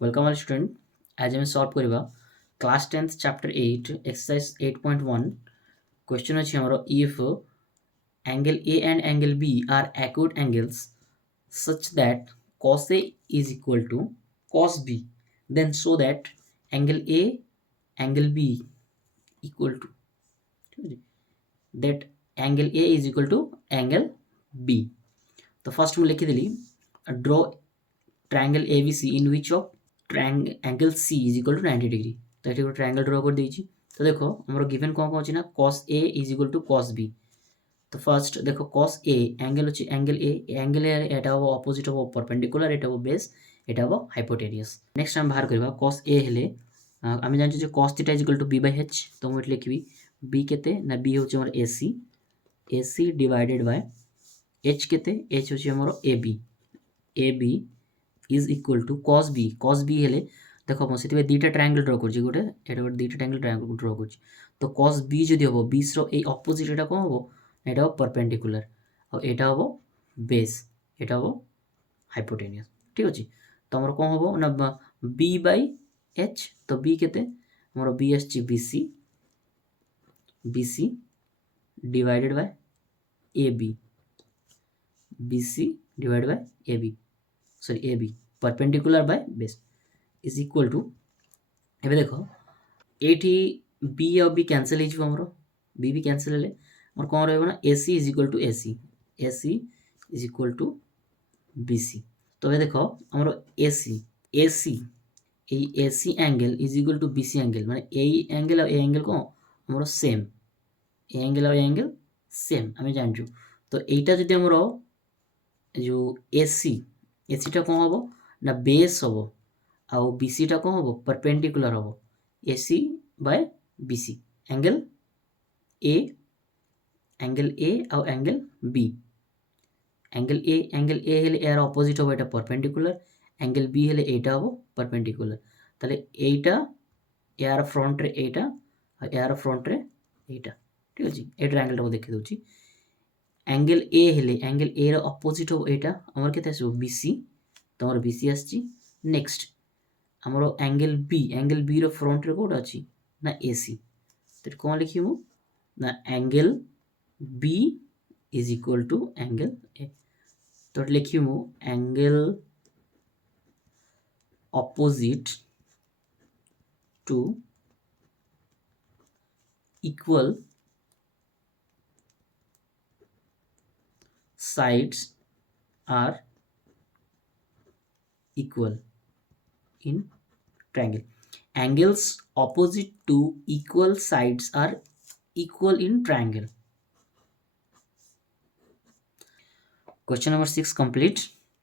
Welcome all student. As I solve करिबा class 10th chapter 8 exercise 8.1 question अछि हमरो if angle A and angle B are acute angles such that cos A is equal to cos B, then show that angle A angle B equal to that angle A is equal to angle B. तो first मैं लिखी देली draw triangle ABC in which of angle C is equal to 90 degree. तो ये triangle draw कर दीजिए. तो देखो हमारा गिवन कौन कौन ना cos A is equal to cos B. तो फर्स्ट देखो cos A एंगल হচ্ছে angle A angle এর এটা হবে অপোজিট হবে পারপেন্ডিকুলার এটা হবে বেস এটা হবে হাইপোটেনিয়াস. নেক্সট আমি বাহার করিবা cos A হেলে আমি জানি যে cos θ is equal to B/h. তো আমি লিখবি B কেতে না B হচ্ছে আমার AC ডিভাইডেড বাই h কেতে h হচ্ছে আমার AB is equal to cos B हेले देखो मैं से दुईटा ट्रायंगल ड्र कर गोटे এটা গোটে দুইটা ট্রায়াঙ্গেল ड्र कर तो cos B যদি হবো B র এই অপোজিট এটা কোন হবো এটা হবো পারপেন্ডিকুলার আর এটা হবো বেস এটা হবো হাইপোটেনিয়াস. ঠিক আছে তো আমরা কোন হবো না B বাই H. তো B কেতে আমরা B আসছে BC divided by AB BC divided by AB perpendicular by base is equal to এবার দেখো এইটি বি আর বি ক্যান্সেল হয়ে আমার বি ক্যান্সেল হলে আমার কম রহব না AC is equal to AC is equal to BC. তবে দেখো আমার এসি এই AC angle is equal to BC angle মানে এই অ্যাঙ্গেল আর এই অ্যাঙ্গেল কম আমার সেম এই অ্যাঙ্গেল আর এই অ্যাঙ্গেল সেম আমি জানছু. তো এইটা যদি আমার যে এসিটা কম হব না বেস হব ଆଉ BCଟା କ'ଣ ହେବ ପରପେଣ୍ଡିକୁଲାର ହେବ AC Bai BC angle A ଆଉ ଆଙ୍ଗେଲ B. ଆଙ୍ଗେଲ A ହେଲେ ଏହାର ଅପୋଜିଟ୍ ହେବ ଏଇଟା ପରପେଣ୍ଡିକୁଲାର ଆଙ୍ଗେଲ B ହେଲେ ଏଇଟା ହେବ ପରପେଣ୍ଡିକୁଲାର. ତାହେଲେ ଏଇଟା ଏହାର ଫ୍ରଣ୍ଟରେ ଏଇଟା ଆଉ ଏହାର ଫ୍ରଣ୍ଟରେ ଏଇଟା. ଠିକ୍ ଅଛି ଏ ଟ୍ରାଆଙ୍ଗେଲଟାକୁ ଦେଖି ଦେଉଛି. ଆଙ୍ଗେଲ A ହେଲେ ଆଙ୍ଗେଲ A ର ଅପୋଜିଟ୍ ହେବ ଏଇଟା ଆମର କେତେ ଆସିବ BC. ତମର BC ଆସିଛି. ନେକ୍ସଟ ଆମର ଆଙ୍ଗେଲ B ର ଫ୍ରଣ୍ଟରେ କୋଉଟା ଅଛି ନା AC. ତ କ'ଣ ଲେଖିବୁ ନା angle B is equal to angle A. ତ ଲେଖିବୁ angle opposite to equal sides are equal in triangle. Angles opposite to equal sides are equal in triangle. Question number 6 complete.